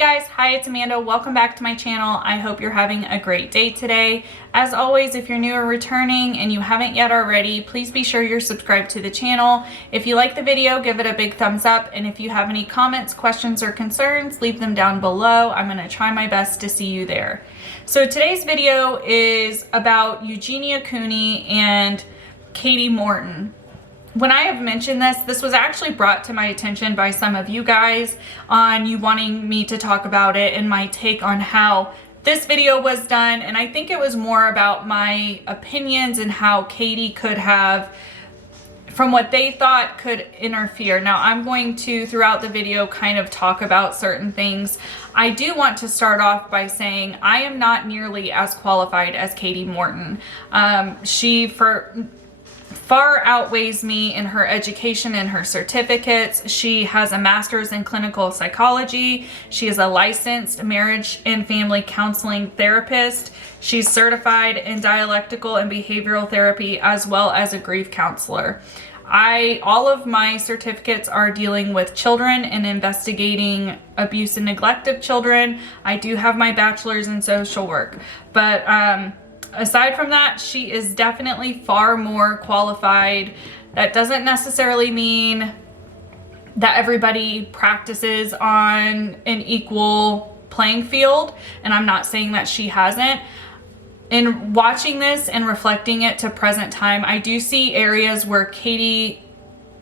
guys, hi, it's Amanda. Welcome back to my channel. I hope you're having a great day today. As always, if you're new or returning and you haven't yet already, please be sure you're subscribed to the channel. If you like the video, give it a big thumbs up. And if you have any comments, questions, or concerns, leave them down below. I'm gonna try my best to see you there. So today's video is about Eugenia Cooney and Kati Morton. When I have mentioned this was actually brought to my attention by some of you guys on you wanting me to talk about it and my take on how this video was done. And I think it was more about my opinions and how Kati could have, from what they thought, could interfere. Now I'm going to, throughout the video, kind of talk about certain things. I do want to start off by saying I am not nearly as qualified as Kati Morton. She far outweighs me in her education and her certificates. She has a master's in clinical psychology. She is a licensed marriage and family counseling therapist. She's certified in dialectical and behavioral therapy, as well as a grief counselor. All of my certificates are dealing with children and investigating abuse and neglect of children. I do have my bachelor's in social work, but aside from that, she is definitely far more qualified. That doesn't necessarily mean that everybody practices on an equal playing field, and I'm not saying that she hasn't. In watching this and reflecting it to present time, I do see areas where Kati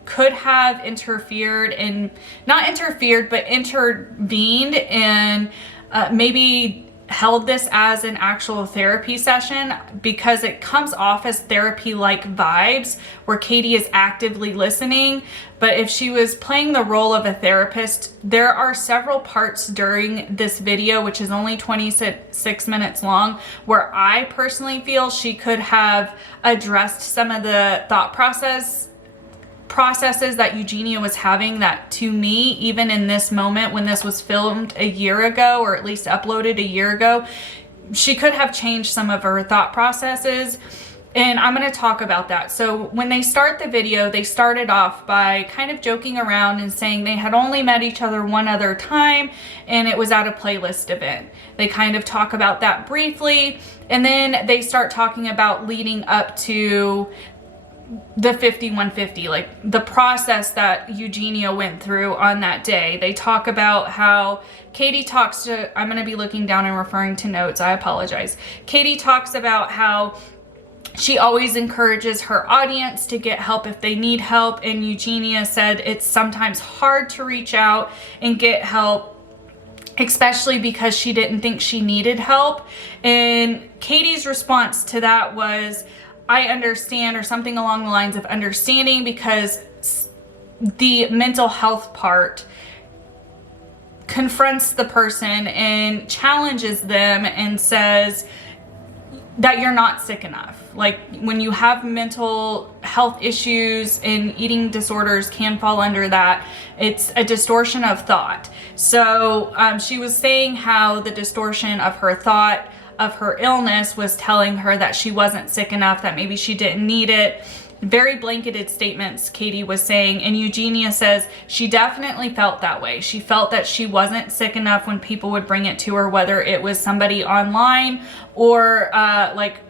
could have interfered and not interfered, but intervened and maybe held this as an actual therapy session, because it comes off as therapy-like vibes where Kati is actively listening. But if she was playing the role of a therapist, there are several parts during this video, which is only 26 minutes long, where I personally feel she could have addressed some of the thought processes that Eugenia was having, that to me, even in this moment when this was filmed a year ago, or at least uploaded a year ago, she could have changed some of her thought processes. And I'm going to talk about that. So when they start the video, they started off by kind of joking around and saying they had only met each other one other time, and it was at a playlist event. They kind of talk about that briefly, and then they start talking about leading up to the 5150, like the process that Eugenia went through on that day. They talk about how Kati talks to, I'm going to be looking down and referring to notes, I apologize. Kati talks about how she always encourages her audience to get help if they need help, and Eugenia said it's sometimes hard to reach out and get help, especially because she didn't think she needed help. And Kati's response to that was, I understand, or something along the lines of understanding, because the mental health part confronts the person and challenges them and says that you're not sick enough. Like, when you have mental health issues, and eating disorders can fall under that, it's a distortion of thought. So she was saying how the distortion of her thought of her illness was telling her that she wasn't sick enough, that maybe she didn't need it. Very blanketed statements, Kati was saying. And Eugenia says she definitely felt that way. She felt that she wasn't sick enough when people would bring it to her, whether it was somebody online or like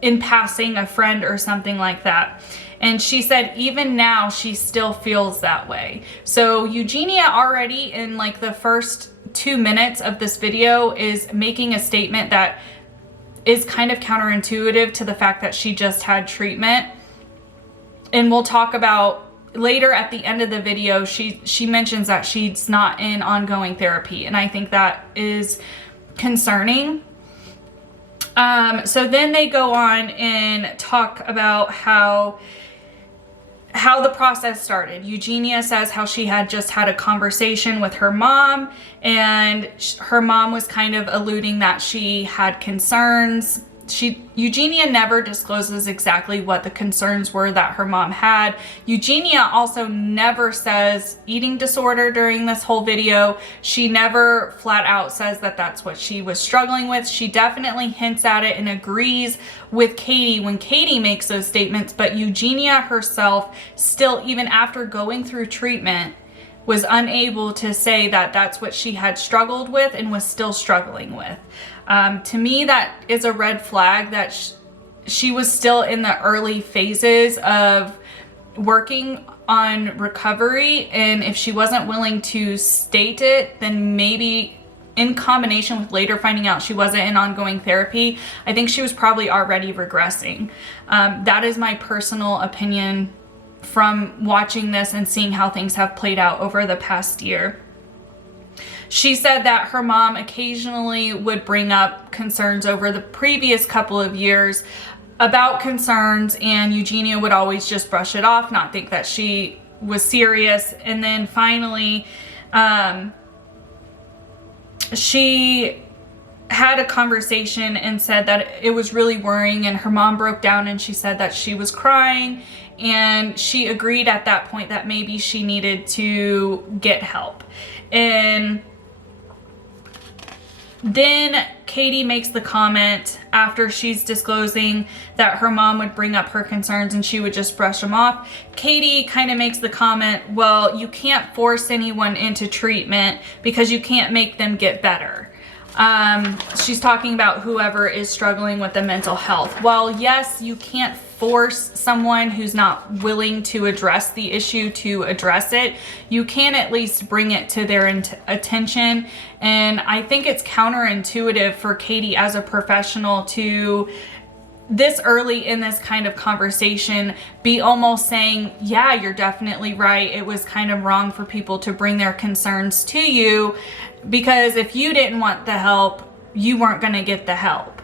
in passing, a friend or something like that. And she said even now she still feels that way. So Eugenia already in like the first 2 minutes of this video is making a statement that is kind of counterintuitive to the fact that she just had treatment. And we'll talk about later at the end of the video, she mentions that she's not in ongoing therapy, and I think that is concerning. So then they go on and talk about how the process started. Eugenia says how she had just had a conversation with her mom, and her mom was kind of alluding that she had concerns. Eugenia never discloses exactly what the concerns were that her mom had. Eugenia also never says eating disorder during this whole video. She never flat out says that that's what she was struggling with. She definitely hints at it and agrees with Kati when Kati makes those statements, but Eugenia herself still, even after going through treatment, was unable to say that that's what she had struggled with and was still struggling with. To me, that is a red flag that she was still in the early phases of working on recovery, and if she wasn't willing to state it, then maybe in combination with later finding out she wasn't in ongoing therapy, I think she was probably already regressing. That is my personal opinion from watching this and seeing how things have played out over the past year. She said that her mom occasionally would bring up concerns over the previous couple of years about concerns, and Eugenia would always just brush it off, not think that she was serious. And then finally, she had a conversation and said that it was really worrying, and her mom broke down and she said that she was crying, and she agreed at that point that maybe she needed to get help. And then Kati makes the comment after she's disclosing that her mom would bring up her concerns and she would just brush them off. Kati kind of makes the comment, well, you can't force anyone into treatment because you can't make them get better. She's talking about whoever is struggling with the mental health. Well, yes, you can't force someone who's not willing to address the issue to address it. You can at least bring it to their attention. And I think it's counterintuitive for Kati as a professional to, this early in this kind of conversation, be almost saying, yeah, you're definitely right. It was kind of wrong for people to bring their concerns to you, because if you didn't want the help, you weren't going to get the help.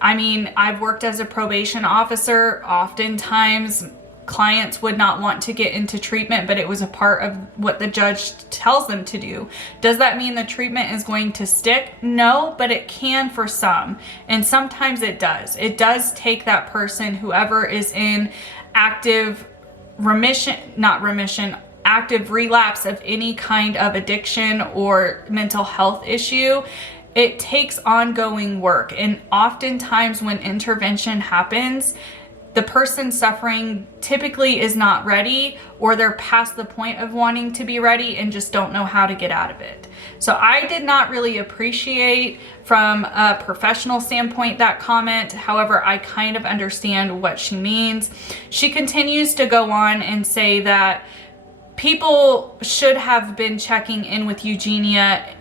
I mean, I've worked as a probation officer. Oftentimes, clients would not want to get into treatment, but it was a part of what the judge tells them to do. Does that mean the treatment is going to stick? No, but it can for some. And sometimes it does. It does take that person, whoever is in active active relapse of any kind of addiction or mental health issue. It takes ongoing work. And oftentimes when intervention happens, the person suffering typically is not ready, or they're past the point of wanting to be ready and just don't know how to get out of it. So I did not really appreciate from a professional standpoint that comment. However, I kind of understand what she means. She continues to go on and say that people should have been checking in with Eugenia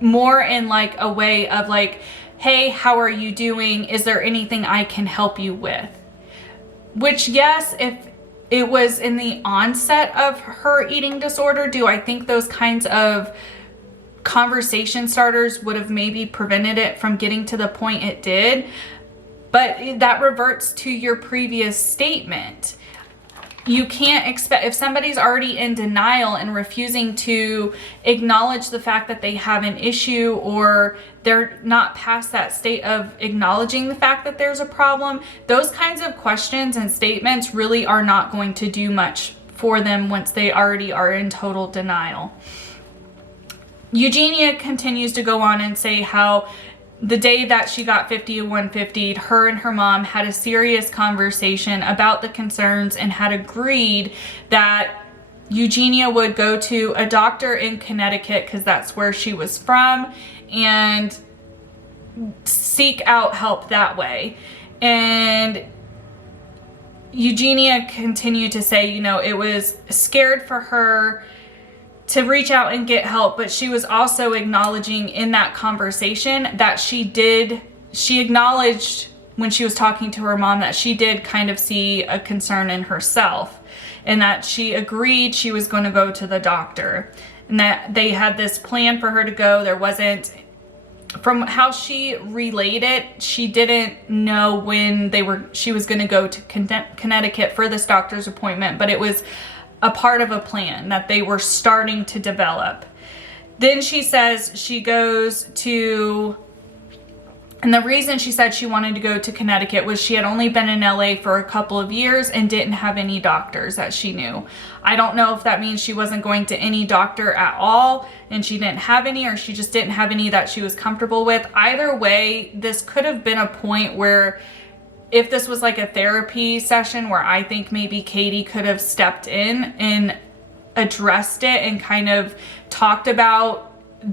more in like a way of like, hey, how are you doing? Is there anything I can help you with? Which, yes, if it was in the onset of her eating disorder, do I think those kinds of conversation starters would have maybe prevented it from getting to the point it did? But that reverts to your previous statement. You can't expect, if somebody's already in denial and refusing to acknowledge the fact that they have an issue, or they're not past that state of acknowledging the fact that there's a problem, those kinds of questions and statements really are not going to do much for them once they already are in total denial. Eugenia continues to go on and say how the day that she got 5150'd, her and her mom had a serious conversation about the concerns and had agreed that Eugenia would go to a doctor in Connecticut, because that's where she was from, and seek out help that way. And Eugenia continued to say, you know, it was scared for her to reach out and get help, but she was also acknowledging in that conversation that she acknowledged when she was talking to her mom that she did kind of see a concern in herself, and that she agreed she was going to go to the doctor, and that they had this plan for her to go. There wasn't, from how she relayed it, she didn't know when she was going to go to Connecticut for this doctor's appointment, but it was a part of a plan that they were starting to develop. Then she says she goes to, and the reason she said she wanted to go to Connecticut was she had only been in LA for a couple of years and didn't have any doctors that she knew. I don't know if that means she wasn't going to any doctor at all and she didn't have any, or she just didn't have any that she was comfortable with. Either way, this could have been a point where, if this was like a therapy session, where I think maybe Kati could have stepped in and addressed it and kind of talked about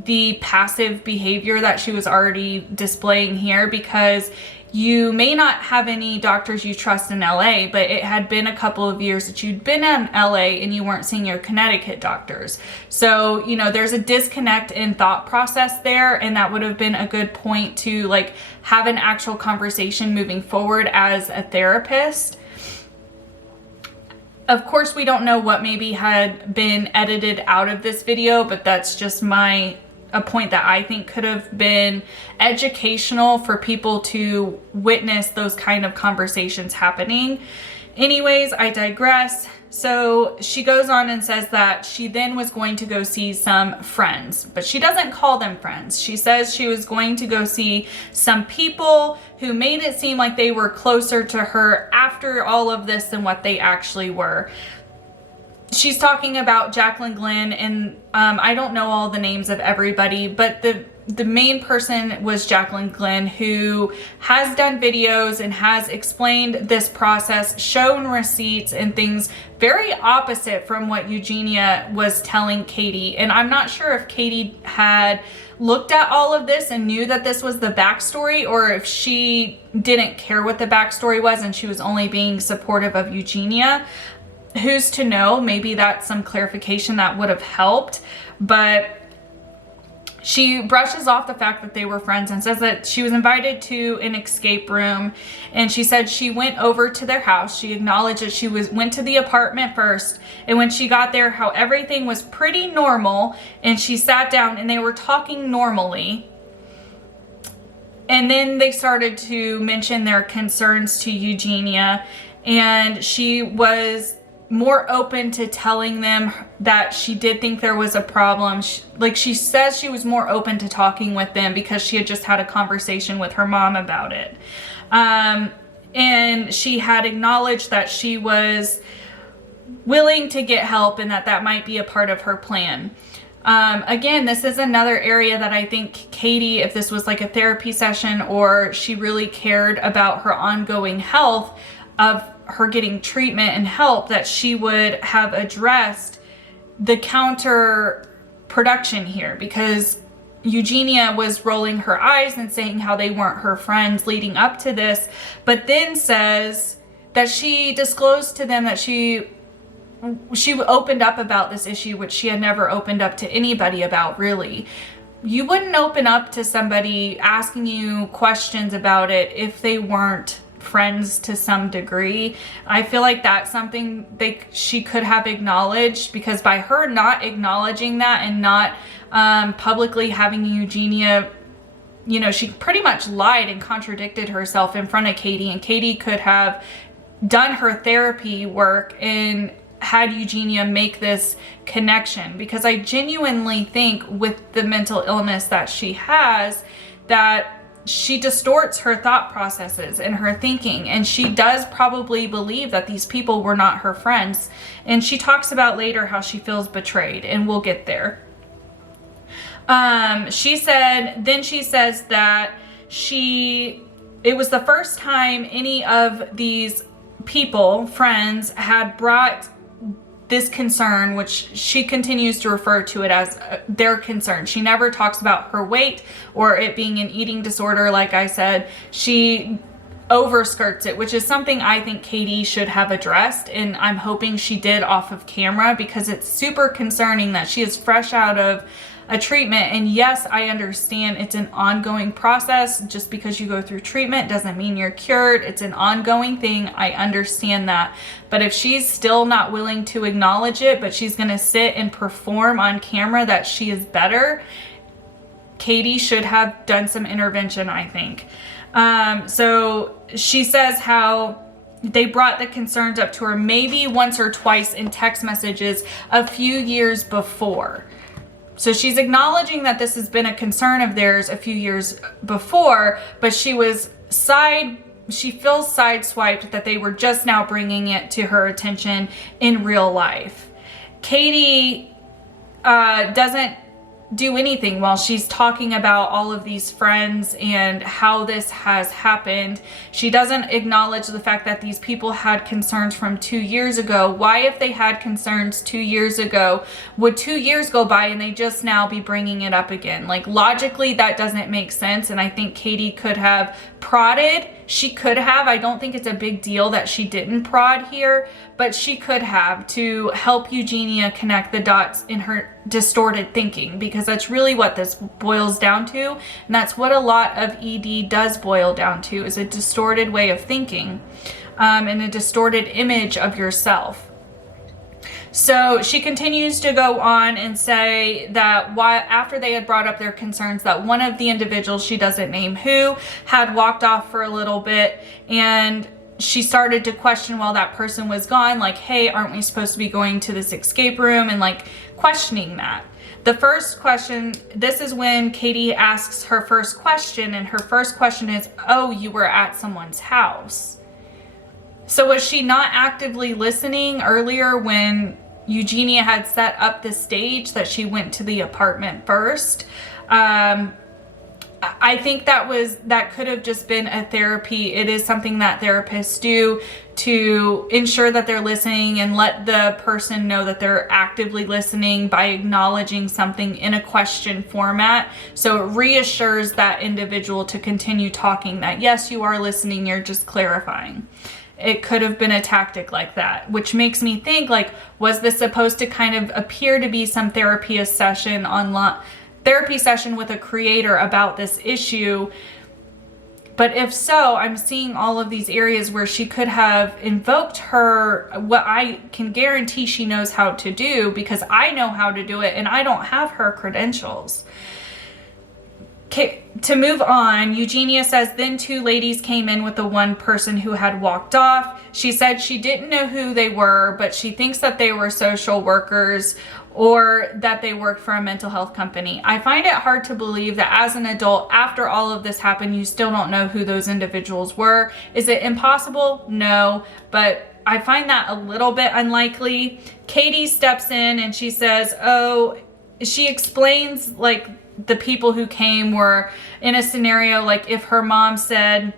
the passive behavior that she was already displaying here, because you may not have any doctors you trust in LA, but it had been a couple of years that you'd been in LA and you weren't seeing your Connecticut doctors. So, you know, there's a disconnect in thought process there, and that would have been a good point to like have an actual conversation moving forward as a therapist. Of course, we don't know what maybe had been edited out of this video, but that's just a point that I think could have been educational for people to witness those kind of conversations happening. Anyways, I digress. So she goes on and says that she then was going to go see some friends, but she doesn't call them friends. She says she was going to go see some people who made it seem like they were closer to her after all of this than what they actually were. She's talking about Jacqueline Glenn, and I don't know all the names of everybody, but the main person was Jacqueline Glenn, who has done videos and has explained this process, shown receipts and things very opposite from what Eugenia was telling Kati. And I'm not sure if Kati had looked at all of this and knew that this was the backstory, or if she didn't care what the backstory was and she was only being supportive of Eugenia. Who's to know? Maybe that's some clarification that would have helped. But she brushes off the fact that they were friends and says that she was invited to an escape room, and she said she went over to their house. She acknowledged that she went to the apartment first, and when she got there, how everything was pretty normal, and she sat down and they were talking normally. And then they started to mention their concerns to Eugenia, and she was more open to telling them that she did think there was a problem. She says she was more open to talking with them because she had just had a conversation with her mom about it. And she had acknowledged that she was willing to get help and that might be a part of her plan. Again, this is another area that I think Kati, if this was like a therapy session or she really cared about her ongoing health of her getting treatment and help, that she would have addressed the counter production here, because Eugenia was rolling her eyes and saying how they weren't her friends leading up to this, but then says that she disclosed to them that she opened up about this issue, which she had never opened up to anybody about, really. You wouldn't open up to somebody asking you questions about it if they weren't friends to some degree. I feel like that's something she could have acknowledged, because by her not acknowledging that and not publicly having Eugenia, you know, she pretty much lied and contradicted herself in front of Kati, and Kati could have done her therapy work and had Eugenia make this connection, because I genuinely think with the mental illness that she has, that she distorts her thought processes and her thinking, and she does probably believe that these people were not her friends. And she talks about later how she feels betrayed, and we'll get there. She says that it was the first time any of these people, friends, had brought this concern, which she continues to refer to it as their concern. She never talks about her weight or it being an eating disorder. Like I said, she overskirts it, which is something I think Kati should have addressed, and I'm hoping she did off of camera, because it's super concerning that she is fresh out of a treatment. And yes, I understand it's an ongoing process. Just because you go through treatment doesn't mean you're cured. It's an ongoing thing. I understand that. But if she's still not willing to acknowledge it, but she's going to sit and perform on camera that she is better, Kati should have done some intervention, I think. So she says how they brought the concerns up to her maybe once or twice in text messages a few years before. So she's acknowledging that this has been a concern of theirs a few years before, but she feels sideswiped that they were just now bringing it to her attention in real life. Kati doesn't do anything while she's talking about all of these friends and how this has happened. She doesn't acknowledge the fact that these people had concerns from 2 years ago. Why, if they had concerns 2 years ago, would 2 years go by and they just now be bringing it up again? Like, logically, that doesn't make sense. And I think Kati could have prodded. She could have. I don't think it's a big deal that she didn't prod here, but she could have, to help Eugenia connect the dots in her distorted thinking, because that's really what this boils down to. And that's what a lot of ED does boil down to, is a distorted way of thinking, and a distorted image of yourself. So she continues to go on and say that after they had brought up their concerns, that one of the individuals, she doesn't name who, had walked off for a little bit, and she started to question while that person was gone, like, hey, aren't we supposed to be going to this escape room? And like questioning that. The first question, this is when Kati asks her first question, and her first question is, oh, you were at someone's house. So was she not actively listening earlier when Eugenia had set up the stage that she went to the apartment first? I think that could have just been a therapy. It is something that therapists do to ensure that they're listening and let the person know that they're actively listening by acknowledging something in a question format. So it reassures that individual to continue talking, that yes, you are listening, you're just clarifying. It could have been a tactic like that, which makes me think, like, was this supposed to kind of appear to be some therapy session with a creator about this issue? But if so, I'm seeing all of these areas where she could have invoked what I can guarantee she knows how to do, because I know how to do it and I don't have her credentials. Okay, to move on, Eugenia says, then 2 ladies came in with the one person who had walked off. She said she didn't know who they were, but she thinks that they were social workers or that they worked for a mental health company. I find it hard to believe that as an adult, after all of this happened, you still don't know who those individuals were. Is it impossible? No, but I find that a little bit unlikely. Kati steps in and she says, she explains, like, the people who came were in a scenario like if her mom said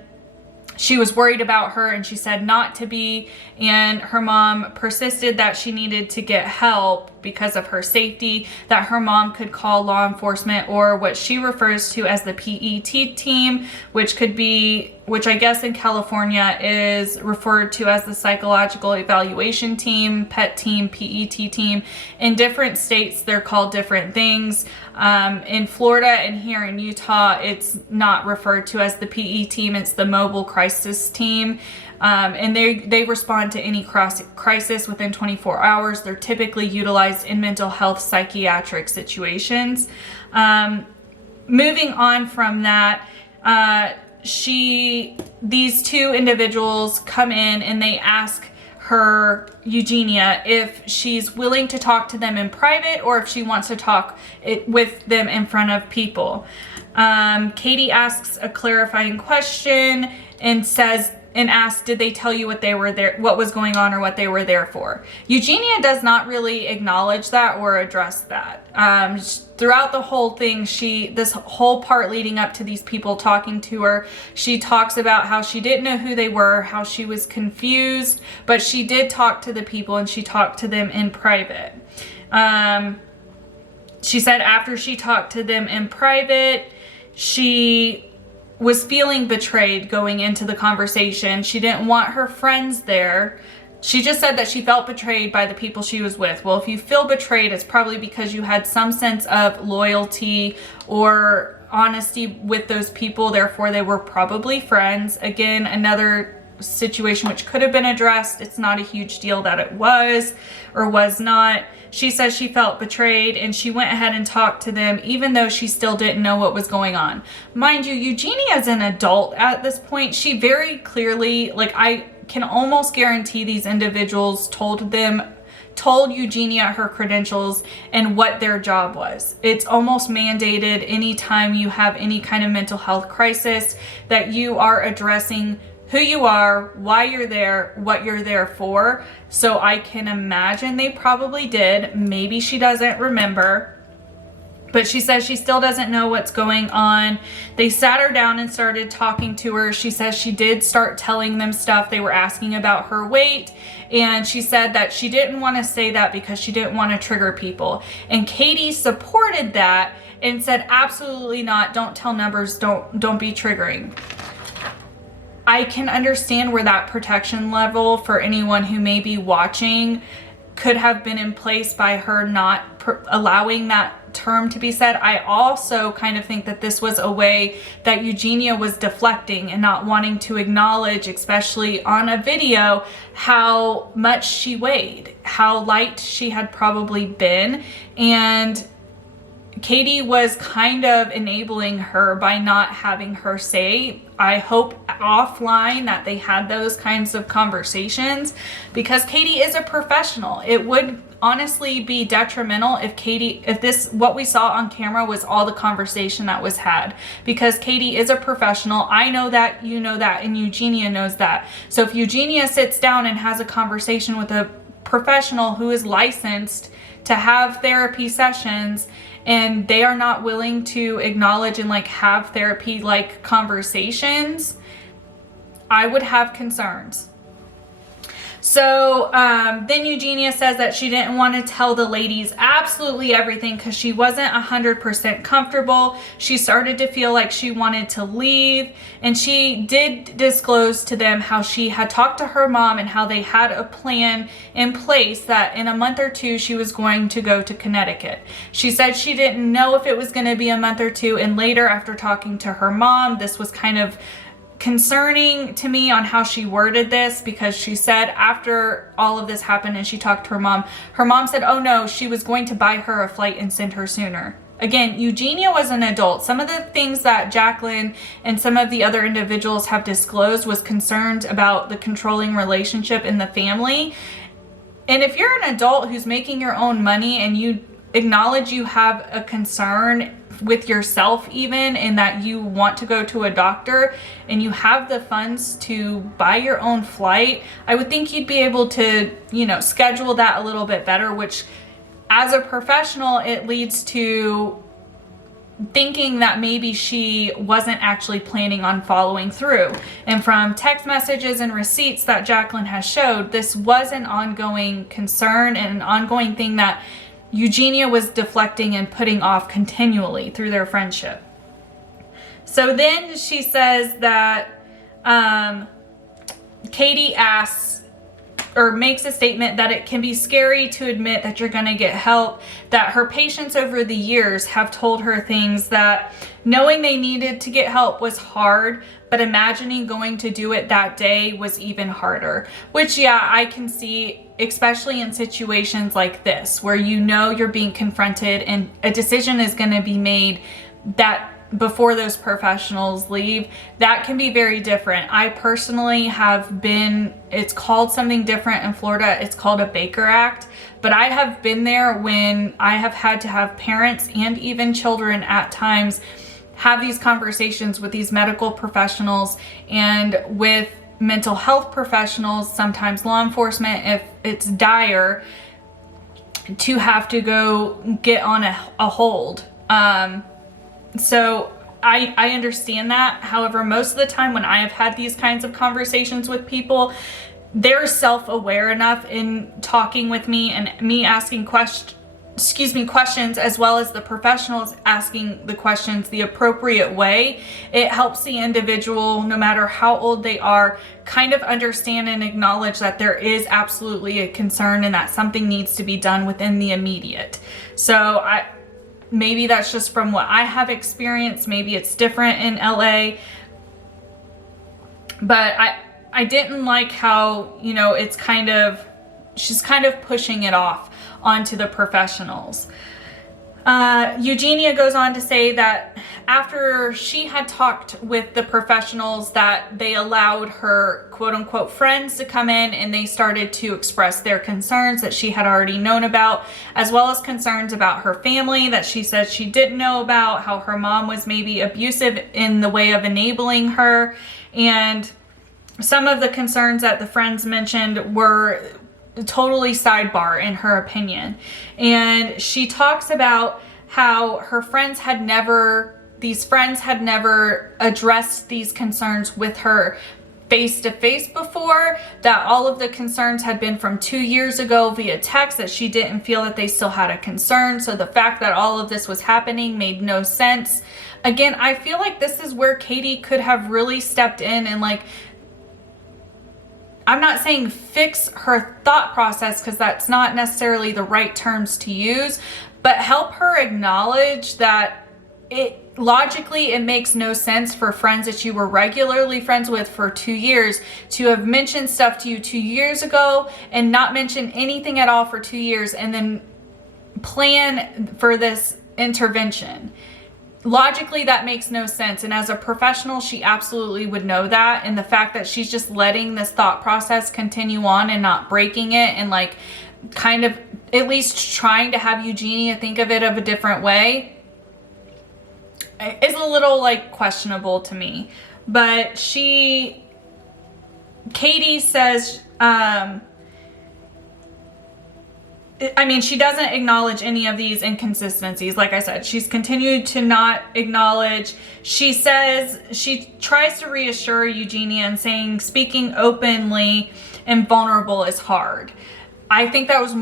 she was worried about her and she said not to be, and her mom persisted that she needed to get help because of her safety, that her mom could call law enforcement, or what she refers to as the PET team, which I guess in California is referred to as the psychological evaluation team, PET team, PET team. In different states, they're called different things. In Florida and here in Utah, it's not referred to as the PE team, it's the mobile crisis team. And they respond to any crisis within 24 hours. They're typically utilized in mental health psychiatric situations. Moving on from that, these 2 individuals come in and they ask her, Eugenia, if she's willing to talk to them in private or if she wants to talk with them in front of people. Kati asks a clarifying question and asks, did they tell you what was going on, or what they were there for? Eugenia does not really acknowledge that or address that. Throughout the whole thing, this whole part leading up to these people talking to her, she talks about how she didn't know who they were, how she was confused, but she did talk to the people and she talked to them in private. She said after she talked to them in private, she was feeling betrayed going into the conversation. She didn't want her friends there. She just said that she felt betrayed by the people she was with. Well, if you feel betrayed, it's probably because you had some sense of loyalty or honesty with those people. Therefore, they were probably friends. Again, another situation which could have been addressed. It's not a huge deal that it was or was not. She says she felt betrayed and she went ahead and talked to them even though she still didn't know what was going on. Mind you, Eugenia is an adult at this point. She very clearly, like, I can almost guarantee these individuals told Eugenia her credentials and what their job was. It's almost mandated anytime you have any kind of mental health crisis that you are addressing who you are, why you're there, what you're there for. So I can imagine they probably did. Maybe she doesn't remember. But she says she still doesn't know what's going on. They sat her down and started talking to her. She says she did start telling them stuff. They were asking about her weight. And she said that she didn't want to say that because she didn't want to trigger people. And Kati supported that and said, absolutely not. Don't tell numbers. Don't be triggering. I can understand where that protection level for anyone who may be watching could have been in place by her not allowing that term to be said. I also kind of think that this was a way that Eugenia was deflecting and not wanting to acknowledge, especially on a video, how much she weighed, how light she had probably been. And Kati was kind of enabling her by not having her say. I hope offline that they had those kinds of conversations, because Kati is a professional. It would honestly be detrimental if what we saw on camera was all the conversation that was had, because Kati is a professional. I know that, you know that, and Eugenia knows that. So if Eugenia sits down and has a conversation with a professional who is licensed to have therapy sessions, and they are not willing to acknowledge and like have therapy like conversations, I would have concerns. So then Eugenia says that she didn't want to tell the ladies absolutely everything because she wasn't 100% comfortable. She started to feel like she wanted to leave, and she did disclose to them how she had talked to her mom and how they had a plan in place that in a month or two she was going to go to Connecticut. She said she didn't know if it was going to be a month or two, and later after talking to her mom, this was kind of concerning to me on how she worded this, because she said after all of this happened and she talked to her mom said, oh no, she was going to buy her a flight and send her sooner. Again, Eugenia was an adult. Some of the things that Jacqueline and some of the other individuals have disclosed was concerned about the controlling relationship in the family. And if you're an adult who's making your own money and you acknowledge you have a concern with yourself even, and that you want to go to a doctor and you have the funds to buy your own flight, I would think you'd be able to, you know, schedule that a little bit better, which as a professional, it leads to thinking that maybe she wasn't actually planning on following through. And from text messages and receipts that Jacqueline has showed, this was an ongoing concern and an ongoing thing that Eugenia was deflecting and putting off continually through their friendship. So then she says that Kati asks or makes a statement that it can be scary to admit that you're going to get help, that her patients over the years have told her things that knowing they needed to get help was hard, but imagining going to do it that day was even harder. Which, yeah, I can see, especially in situations like this, where you know you're being confronted and a decision is going to be made that before those professionals leave, that can be very different. I personally have been, it's called something different in Florida, it's called a Baker Act, but I have been there when I have had to have parents and even children at times have these conversations with these medical professionals and with mental health professionals, sometimes law enforcement if it's dire, to have to go get on a hold. So I understand that. However, most of the time when I have had these kinds of conversations with people, they're self-aware enough in talking with me and me asking questions, as well as the professionals asking the questions the appropriate way. It helps the individual, no matter how old they are, kind of understand and acknowledge that there is absolutely a concern and that something needs to be done within the immediate. So maybe that's just from what I have experienced. Maybe it's different in LA. But I didn't like how, you know, it's kind of, she's kind of pushing it off onto the professionals. Eugenia goes on to say that after she had talked with the professionals, that they allowed her quote unquote friends to come in and they started to express their concerns that she had already known about, as well as concerns about her family that she said she didn't know about, how her mom was maybe abusive in the way of enabling her. And some of the concerns that the friends mentioned were totally sidebar in her opinion. And she talks about how her friends had never addressed these concerns with her face to face before, that all of the concerns had been from 2 years ago via text, that she didn't feel that they still had a concern. So the fact that all of this was happening made no sense. Again, I feel like this is where Kati could have really stepped in and, like, I'm not saying fix her thought process, because that's not necessarily the right terms to use, but help her acknowledge that logically it makes no sense for friends that you were regularly friends with for 2 years to have mentioned stuff to you 2 years ago and not mention anything at all for 2 years and then plan for this intervention. Logically, that makes no sense. And as a professional, she absolutely would know that. And the fact that she's just letting this thought process continue on and not breaking it and, like, kind of at least trying to have Eugenia think of it of a different way is a little, like, questionable to me. But Kati says, she doesn't acknowledge any of these inconsistencies. Like I said, she's continued to not acknowledge. She says, she tries to reassure Eugenia and saying speaking openly and vulnerable is hard. I think that was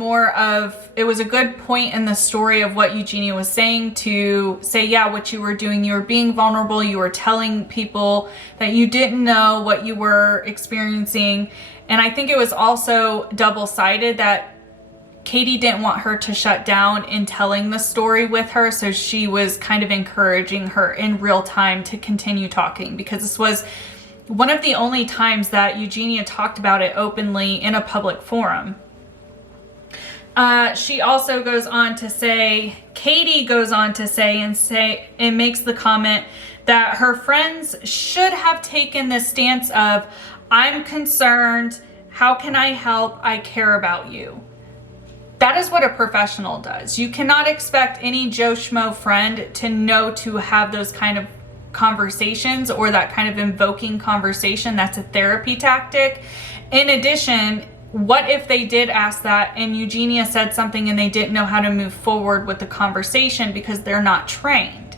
it was a good point in the story of what Eugenia was saying, to say, yeah, what you were doing, you were being vulnerable, you were telling people that you didn't know what you were experiencing. And I think it was also double-sided that Kati didn't want her to shut down in telling the story with her, so she was kind of encouraging her in real time to continue talking, because this was one of the only times that Eugenia talked about it openly in a public forum. She also goes on to say, Kati goes on to say and makes the comment that her friends should have taken this stance of, I'm concerned, how can I help, I care about you. That is what a professional does. You cannot expect any Joe Schmo friend to know to have those kind of conversations or that kind of invoking conversation. That's a therapy tactic. In addition, what if they did ask that and Eugenia said something and they didn't know how to move forward with the conversation because they're not trained?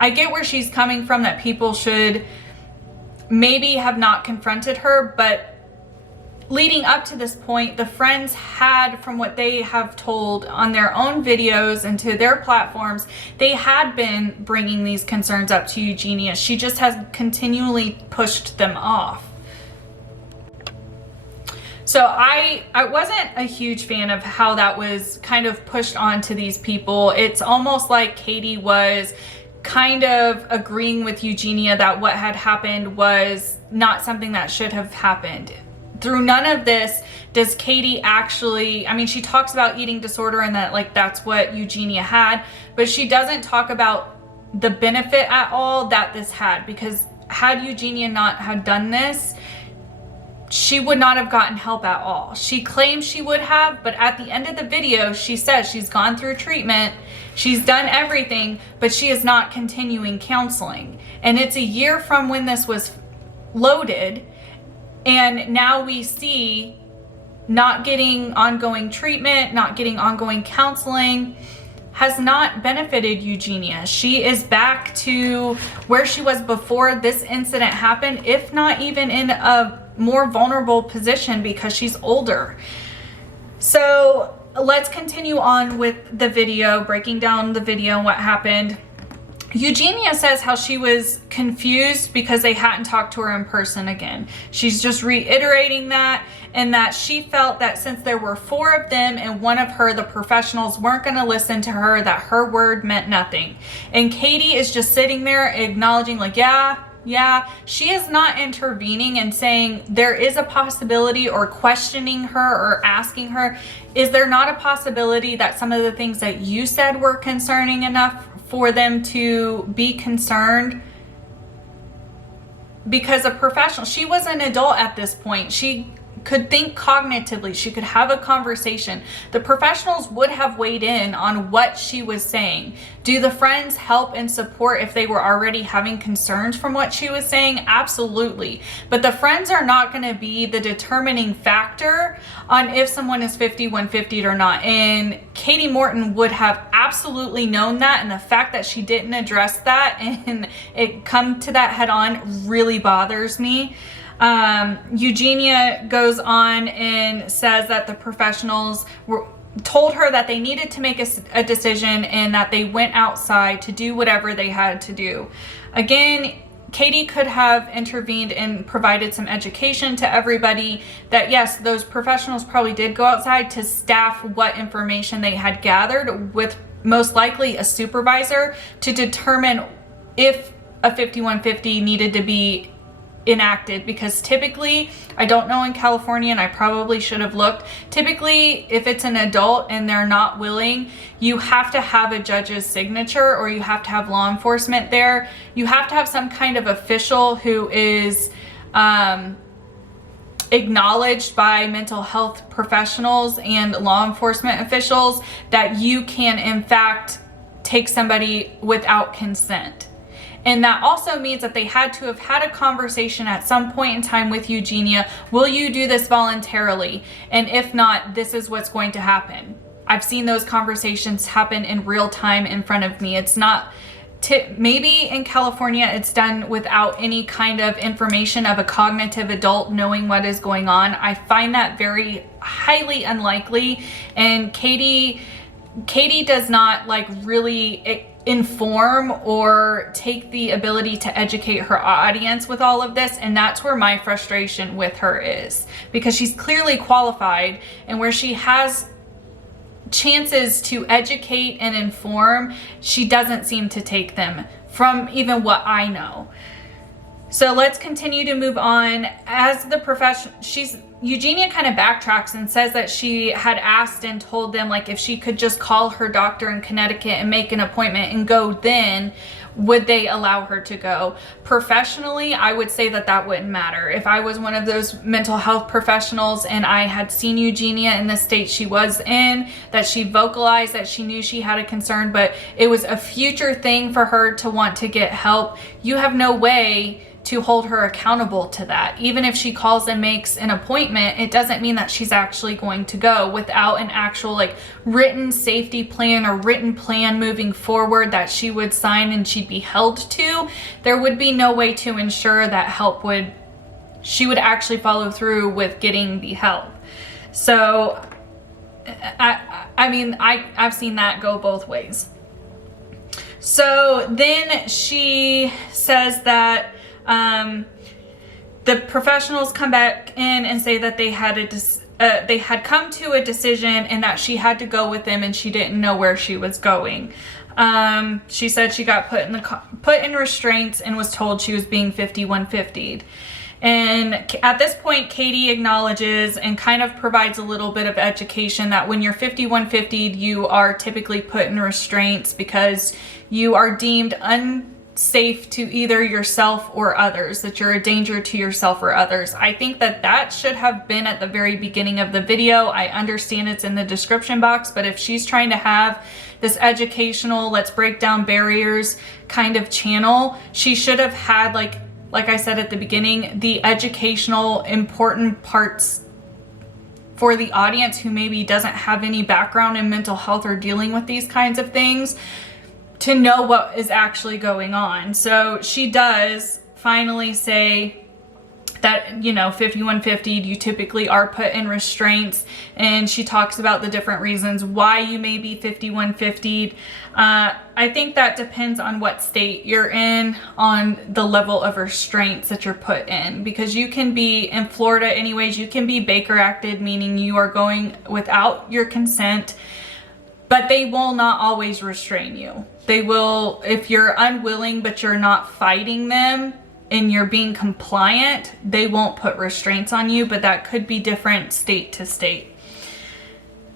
I get where she's coming from, that people should maybe have not confronted her, but leading up to this point, the friends had, from what they have told on their own videos and to their platforms, they had been bringing these concerns up to Eugenia. She just has continually pushed them off. So I wasn't a huge fan of how that was kind of pushed on to these people. It's almost like Kati was kind of agreeing with Eugenia that what had happened was not something that should have happened. Through none of this does Kati actually, she talks about eating disorder and that, like, that's what Eugenia had, but she doesn't talk about the benefit at all that this had, because had Eugenia not had done this, she would not have gotten help at all. She claims she would have, but at the end of the video, she says she's gone through treatment, she's done everything, but she is not continuing counseling. And it's a year from when this was loaded, and now we see not getting ongoing treatment, not getting ongoing counseling has not benefited Eugenia. She is back to where she was before this incident happened, if not even in a more vulnerable position because she's older. So let's continue on with the video, breaking down the video and what happened. Eugenia says how she was confused because they hadn't talked to her in person again. She's just reiterating that, and that she felt that since there were 4 of them and one of her, the professionals, weren't going to listen to her, that her word meant nothing. And Kati is just sitting there acknowledging, like, yeah. She is not intervening and saying there is a possibility, or questioning her or asking her, is there not a possibility that some of the things that you said were concerning enough for them to be concerned? Because a professional, she was an adult at this point. She could think cognitively. She could have a conversation. The professionals would have weighed in on what she was saying. Do the friends help and support if they were already having concerns from what she was saying? Absolutely. But the friends are not going to be the determining factor on if someone is 5150'd or not. And Kati Morton would have absolutely known that, and the fact that she didn't address that and it come to that head on really bothers me. Eugenia goes on and says that the professionals told her that they needed to make a decision and that they went outside to do whatever they had to do. Again, Kati could have intervened and provided some education to everybody that yes, those professionals probably did go outside to staff what information they had gathered with most likely a supervisor to determine if a 5150 needed to be enacted, because typically, I don't know in California, and I probably should have looked, typically if it's an adult and they're not willing, you have to have a judge's signature or you have to have law enforcement there. You have to have some kind of official who is acknowledged by mental health professionals and law enforcement officials that you can in fact take somebody without consent. And that also means that they had to have had a conversation at some point in time with Eugenia. Will you do this voluntarily? And if not, this is what's going to happen. I've seen those conversations happen in real time in front of me. It's not, maybe in California it's done without any kind of information of a cognitive adult knowing what is going on. I find that very highly unlikely. And Kati does not like really inform or take the ability to educate her audience with all of this, and that's where my frustration with her is, because she's clearly qualified, and where she has chances to educate and inform, she doesn't seem to take them, from even what I know. So let's continue to move on. As the Eugenia kind of backtracks and says that she had asked and told them like if she could just call her doctor in Connecticut and make an appointment and go then, would they allow her to go? Professionally, I would say that that wouldn't matter. If I was one of those mental health professionals and I had seen Eugenia in the state she was in, that she vocalized that she knew she had a concern, but it was a future thing for her to want to get help, you have no way to hold her accountable to that. Even if she calls and makes an appointment, it doesn't mean that she's actually going to go without an actual like written safety plan or written plan moving forward that she would sign and she'd be held to. There would be no way to ensure that she would actually follow through with getting the help. So I mean, I've seen that go both ways. So then she says that the professionals come back in and say that they had come to a decision and that she had to go with them and she didn't know where she was going. She said she got put in restraints and was told she was being 5150'd. And at this point, Kati acknowledges and kind of provides a little bit of education that when you're 5150'd, you are typically put in restraints because you are deemed unsafe to either yourself or others, that you're a danger to yourself or others. I think that that should have been at the very beginning of the video. I understand it's in the description box, but if she's trying to have this educational, let's break down barriers kind of channel, she should have had, like I said at the beginning, the educational important parts for the audience who maybe doesn't have any background in mental health or dealing with these kinds of things, to know what is actually going on. So she does finally say that, you know, 5150, you typically are put in restraints, and she talks about the different reasons why you may be 5150'd. I think that depends on what state you're in, on the level of restraints that you're put in, because you can be in Florida anyways, you can be Baker acted, meaning you are going without your consent, but they will not always restrain you. They will, if you're unwilling but you're not fighting them and you're being compliant, they won't put restraints on you, but that could be different state to state.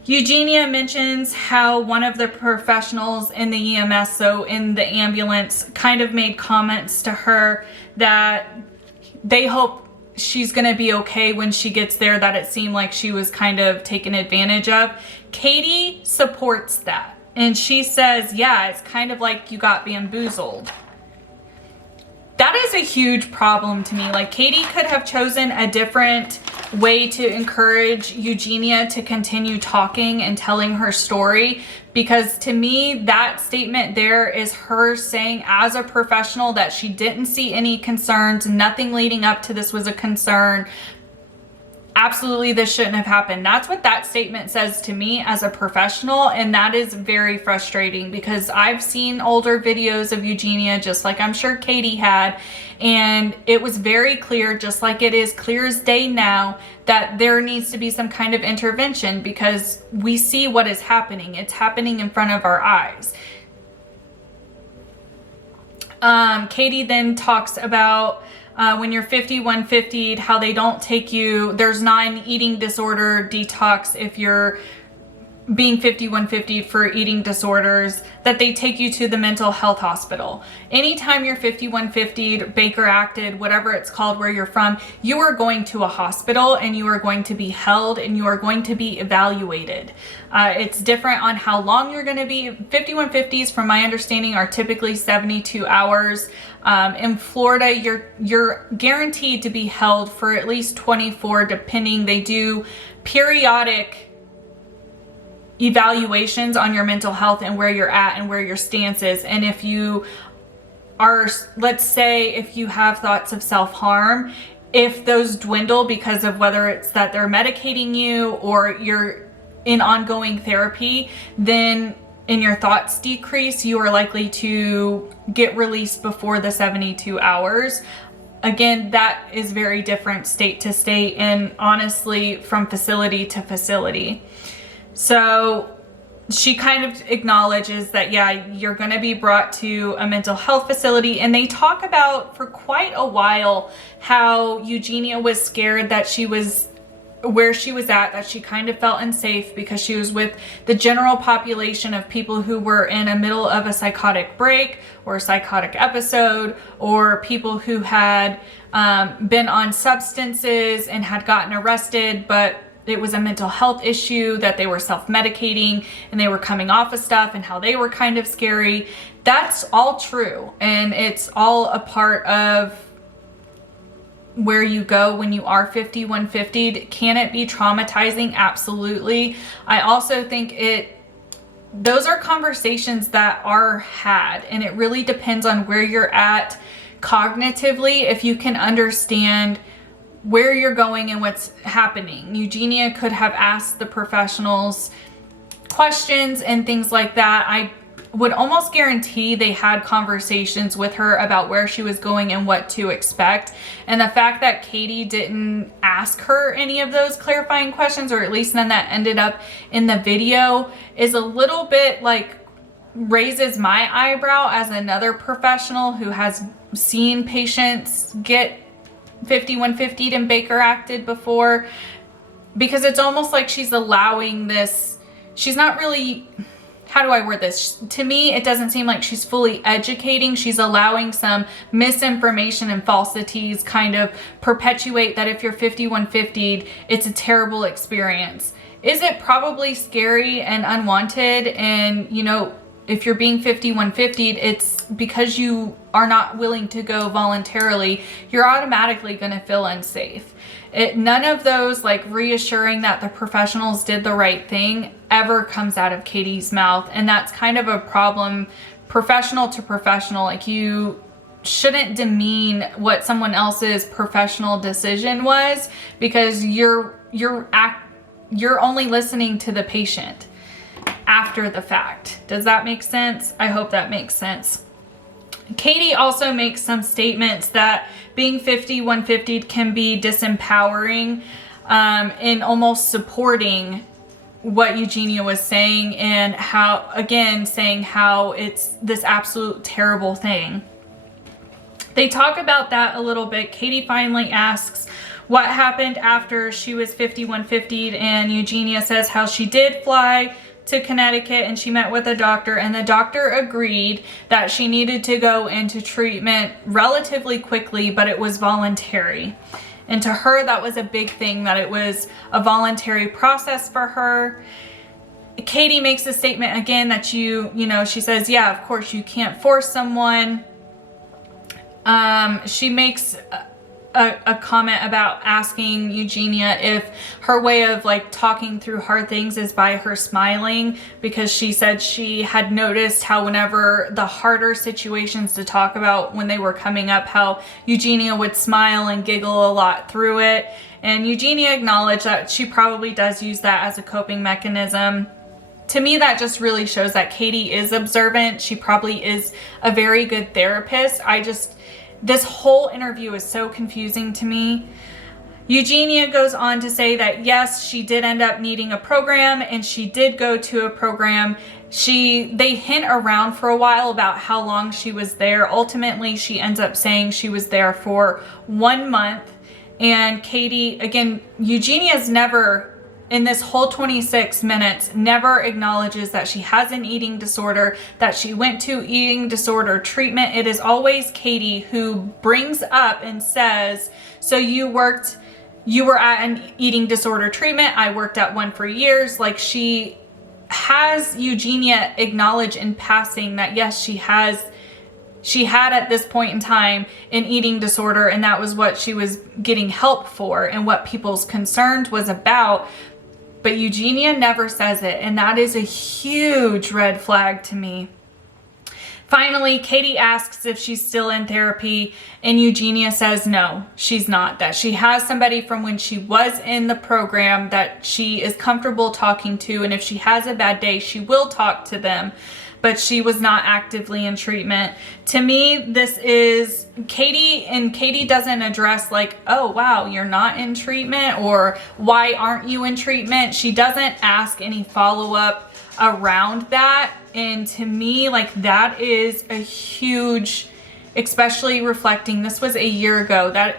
Eugenia mentions how one of the professionals in the EMS, so in the ambulance, kind of made comments to her that they hope she's gonna be okay when she gets there, that it seemed like she was kind of taken advantage of. Kati supports that. And she says, yeah, it's kind of like you got bamboozled. That is a huge problem to me. Like, Kati could have chosen a different way to encourage Eugenia to continue talking and telling her story, because to me, that statement there is her saying as a professional that she didn't see any concerns, nothing leading up to this was a concern. Absolutely, this shouldn't have happened. That's what that statement says to me as a professional, and that is very frustrating because I've seen older videos of Eugenia, just like I'm sure Kati had, and it was very clear, just like it is clear as day now, that there needs to be some kind of intervention because we see what is happening. It's happening in front of our eyes. Kati then talks about when you're 5150'd, how they don't take you, there's not an eating disorder detox if you're being 5150'd for eating disorders, that they take you to the mental health hospital. Anytime you're 5150'd, Baker acted, whatever it's called where you're from, you are going to a hospital and you are going to be held and you are going to be evaluated. It's different on how long you're going to be. 5150's, from my understanding, are typically 72 hours. In Florida, you're guaranteed to be held for at least 24, depending. They do periodic evaluations on your mental health and where you're at and where your stance is. And if you are, let's say, if you have thoughts of self-harm, if those dwindle because of whether it's that they're medicating you or you're in ongoing therapy, then and your thoughts decrease, you are likely to get released before the 72 hours. Again, that is very different state to state and honestly from facility to facility. So she kind of acknowledges that, yeah, you're going to be brought to a mental health facility. And they talk about for quite a while how Eugenia was scared that she was where she was at, that she kind of felt unsafe because she was with the general population of people who were in the middle of a psychotic break or a psychotic episode, or people who had been on substances and had gotten arrested, but it was a mental health issue, that they were self-medicating and they were coming off of stuff, and how they were kind of scary. That's all true. And it's all a part of where you go when you are 5150'd. Can it be traumatizing? Absolutely. I also think those are conversations that are had, and it really depends on where you're at cognitively, if you can understand where you're going and what's happening. Eugenia could have asked the professionals questions and things like that. I would almost guarantee they had conversations with her about where she was going and what to expect. And the fact that Kati didn't ask her any of those clarifying questions, or at least none that ended up in the video, is a little bit like raises my eyebrow as another professional who has seen patients get 5150'd and Baker acted before, because it's almost like she's allowing this. She's not really, how do I word this? To me, it doesn't seem like she's fully educating. She's allowing some misinformation and falsities kind of perpetuate that if you're 5150'd, it's a terrible experience. Is it probably scary and unwanted? And, you know, if you're being 5150'd, it's because you are not willing to go voluntarily. You're automatically going to feel unsafe. None of those like reassuring that the professionals did the right thing ever comes out of Kati's mouth. And that's kind of a problem, professional to professional. Like, you shouldn't demean what someone else's professional decision was, because you're only listening to the patient after the fact. Does that make sense? I hope that makes sense. Kati also makes some statements that being 5150'd can be disempowering in almost supporting what Eugenia was saying, and how, again, saying how it's this absolute terrible thing. They talk about that a little bit. Kati finally asks what happened after she was 5150'd, and Eugenia says how she did fly to Connecticut and she met with a doctor, and the doctor agreed that she needed to go into treatment relatively quickly, but it was voluntary. And to her, that was a big thing, that it was a voluntary process for her. Kati makes a statement again that you know, she says, yeah, of course you can't force someone. She makes a comment about asking Eugenia if her way of like talking through hard things is by her smiling, because she said she had noticed how whenever the harder situations to talk about when they were coming up, how Eugenia would smile and giggle a lot through it. And Eugenia acknowledged that she probably does use that as a coping mechanism. To me, that just really shows that Kati is observant. She probably is a very good therapist. This whole interview is so confusing to me. Eugenia goes on to say that yes, she did end up needing a program, and she did go to a program. They hint around for a while about how long she was there. Ultimately, she ends up saying she was there for 1 month. And Kati, again, Eugenia's never, in this whole 26 minutes, never acknowledges that she has an eating disorder, that she went to eating disorder treatment. It is always Kati who brings up and says, so you were at an eating disorder treatment. I worked at one for years. Like, she has Eugenia acknowledge in passing that yes, she had at this point in time an eating disorder, and that was what she was getting help for and what people's concerns was about. But Eugenia never says it, and that is a huge red flag to me. Finally, Kati asks if she's still in therapy, and Eugenia says no, she's not. That she has somebody from when she was in the program that she is comfortable talking to, and if she has a bad day, she will talk to them, but she was not actively in treatment. To me, this is Kati, and Kati doesn't address like, oh wow, you're not in treatment, or why aren't you in treatment? She doesn't ask any follow-up around that. And to me, like, that is a huge, especially reflecting, this was a year ago, that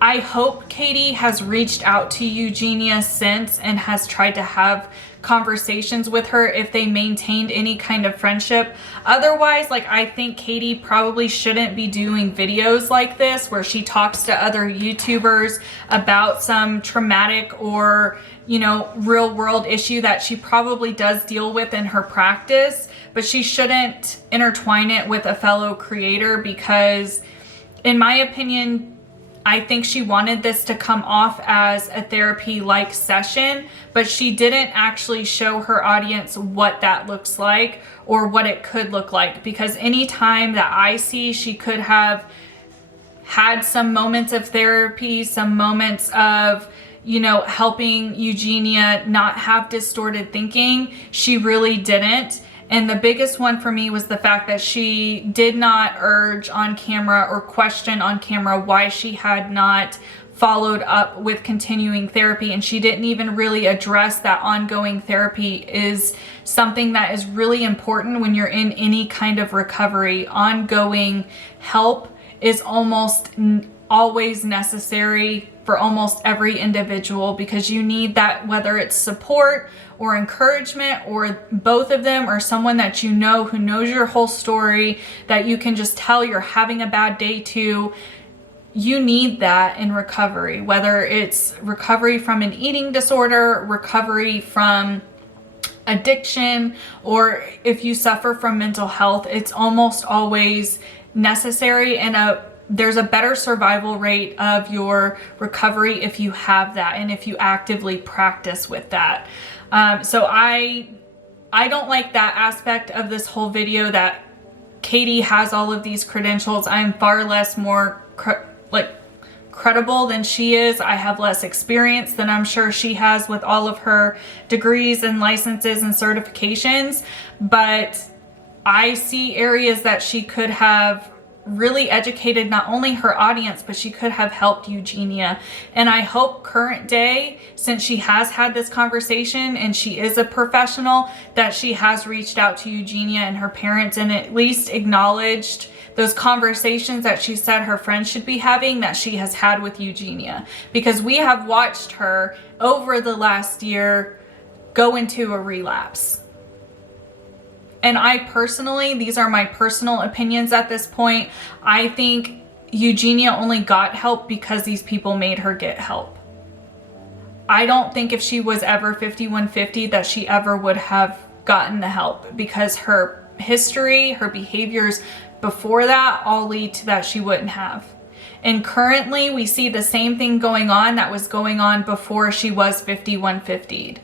I hope Kati has reached out to Eugenia since and has tried to have conversations with her if they maintained any kind of friendship. Otherwise, like, I think Kati probably shouldn't be doing videos like this where she talks to other YouTubers about some traumatic or, you know, real world issue that she probably does deal with in her practice, but she shouldn't intertwine it with a fellow creator, because in my opinion, I think she wanted this to come off as a therapy-like session, but she didn't actually show her audience what that looks like or what it could look like, because any time that I see she could have had some moments of therapy, some moments of, you know, helping Eugenia not have distorted thinking, she really didn't. And the biggest one for me was the fact that she did not urge on camera or question on camera why she had not followed up with continuing therapy. And she didn't even really address that ongoing therapy is something that is really important when you're in any kind of recovery. Ongoing help is almost always necessary for almost every individual, because you need that, whether it's support or encouragement or both of them, or someone that you know who knows your whole story that you can just tell you're having a bad day to. You need that in recovery, whether it's recovery from an eating disorder, recovery from addiction, or if you suffer from mental health, it's almost always necessary, and there's a better survival rate of your recovery if you have that and if you actively practice with that. So I don't like that aspect of this whole video, that Kati has all of these credentials. I'm far less more credible than she is. I have less experience than I'm sure she has with all of her degrees and licenses and certifications, but I see areas that she could have really educated not only her audience, but she could have helped Eugenia. And I hope current day, since she has had this conversation and she is a professional, that she has reached out to Eugenia and her parents and at least acknowledged those conversations that she said her friends should be having, that she has had with Eugenia. Because we have watched her over the last year go into a relapse. And I personally, these are my personal opinions at this point, I think Eugenia only got help because these people made her get help. I don't think if she was ever 5150 that she ever would have gotten the help, because her history, her behaviors before that all lead to that she wouldn't have. And currently we see the same thing going on that was going on before she was 5150'd.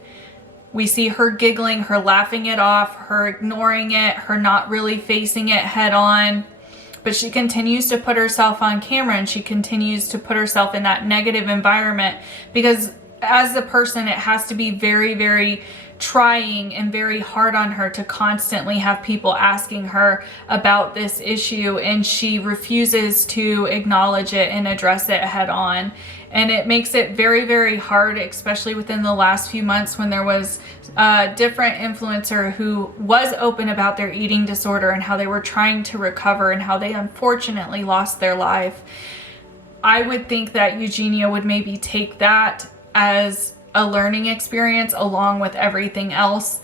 We see her giggling, her laughing it off, her ignoring it, her not really facing it head on. But she continues to put herself on camera, and she continues to put herself in that negative environment, because as a person, it has to be very, very trying and very hard on her to constantly have people asking her about this issue, and she refuses to acknowledge it and address it head on. And it makes it very, very hard, especially within the last few months when there was a different influencer who was open about their eating disorder and how they were trying to recover and how they unfortunately lost their life. I would think that Eugenia would maybe take that as a learning experience along with everything else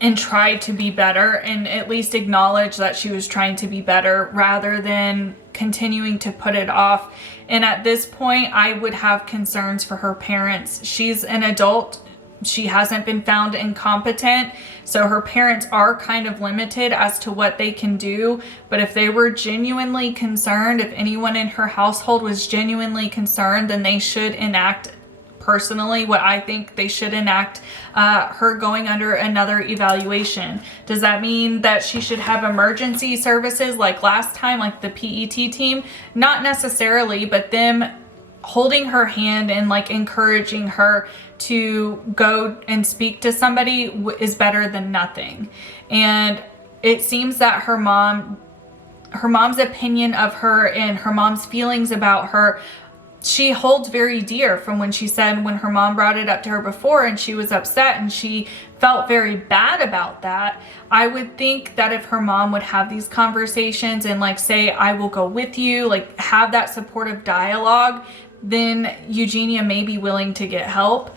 and try to be better, and at least acknowledge that she was trying to be better rather than continuing to put it off. And at this point, I would have concerns for her parents. She's an adult. She hasn't been found incompetent, so her parents are kind of limited as to what they can do. But if they were genuinely concerned, if anyone in her household was genuinely concerned, then they should enact, personally, what I think they should enact, her going under another evaluation. Does that mean that she should have emergency services like last time, like the PET team? Not necessarily, but them holding her hand and like encouraging her to go and speak to somebody is better than nothing. And it seems that her mom's opinion of her and her mom's feelings about her, she holds very dear, from when she said when her mom brought it up to her before and she was upset and she felt very bad about that. I would think that if her mom would have these conversations and like say, I will go with you, like have that supportive dialogue, then Eugenia may be willing to get help.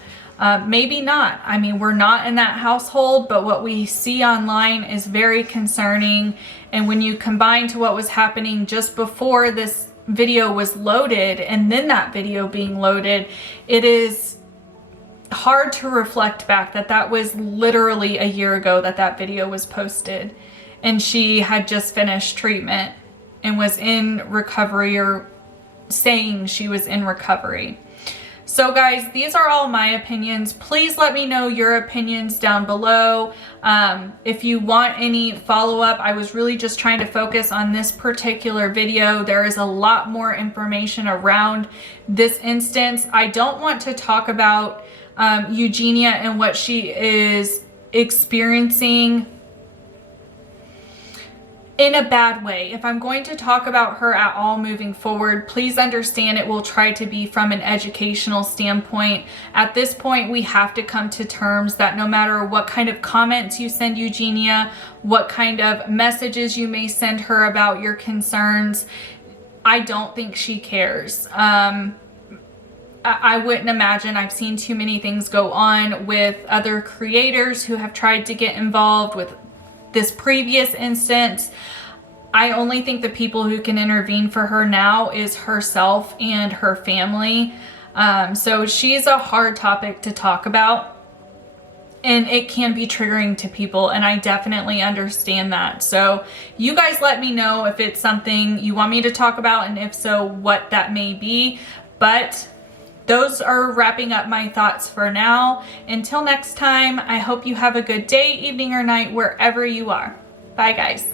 Maybe not. I mean, we're not in that household, but what we see online is very concerning. And when you combine to what was happening just before this video was loaded and then that video being loaded, it is hard to reflect back that that was literally a year ago that that video was posted, and she had just finished treatment and was in recovery, or saying she was in recovery. So guys, these are all my opinions. Please let me know your opinions down below. If you want any follow-up, I was really just trying to focus on this particular video. There is a lot more information around this instance. I don't want to talk about Eugenia and what she is experiencing in a bad way. If I'm going to talk about her at all moving forward, please understand it will try to be from an educational standpoint. At this point, we have to come to terms that no matter what kind of comments you send Eugenia, what kind of messages you may send her about your concerns, I don't think she cares. I wouldn't imagine. I've seen too many things go on with other creators who have tried to get involved with this previous instance. I only think the people who can intervene for her now is herself and her family. So she's a hard topic to talk about, and it can be triggering to people, and I definitely understand that. So you guys let me know if it's something you want me to talk about, and if so, what that may be. But those are wrapping up my thoughts for now. Until next time, I hope you have a good day, evening, or night, wherever you are. Bye, guys.